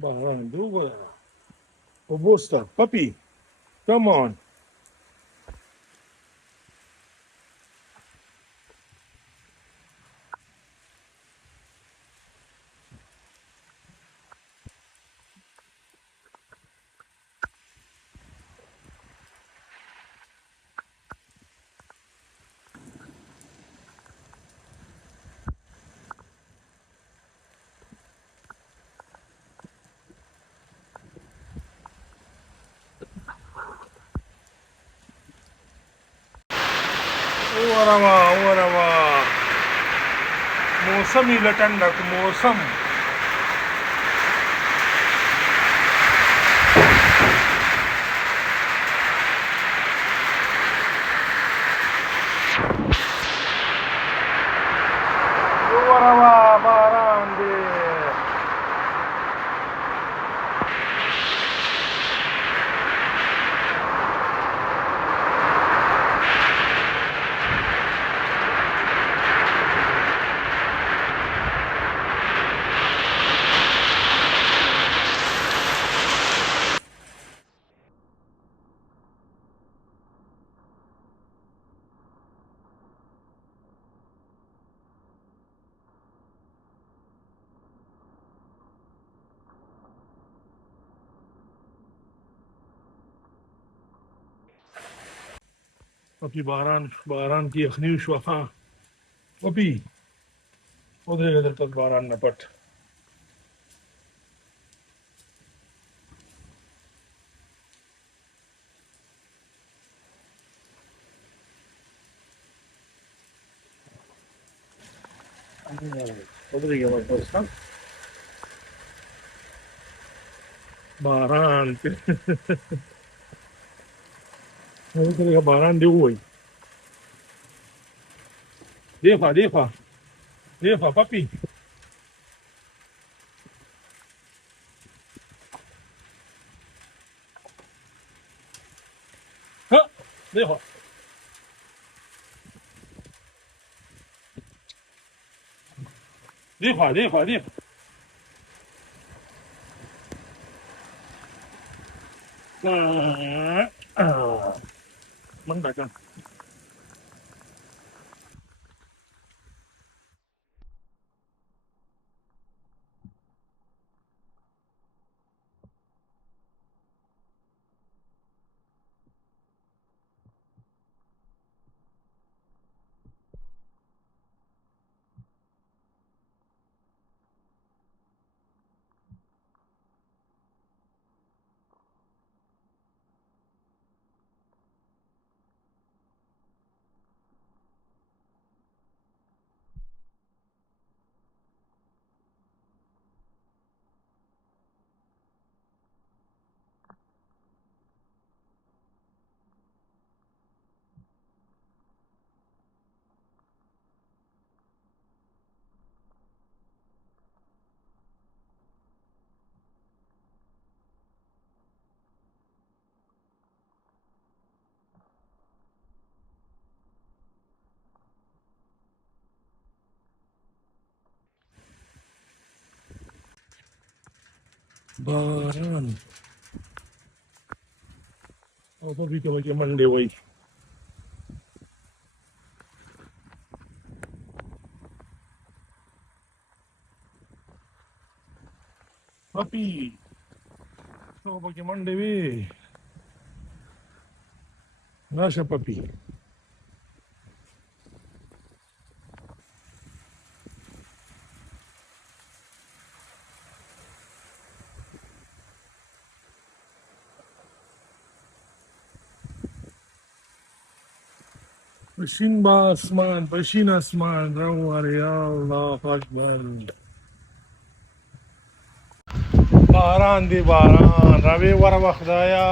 Behind, over. Robusta, puppy, come on. ورا ورا موسمي لټنډک موسم ورا باران دی پپی باران کې یخني شوه ها پپی ودرېږه دلته باران نه پټ ودرېږه ورته ها باران ودرېږه باران دې ووایي دې خوا پپی ها دې خوا منډه کړه باران او پپی ته وایي چې منډې وایي پپی او پکې منډې وي راشه پپی پشین اسمان روار یا الله اکبر باران دی باران راوی ور وخدایا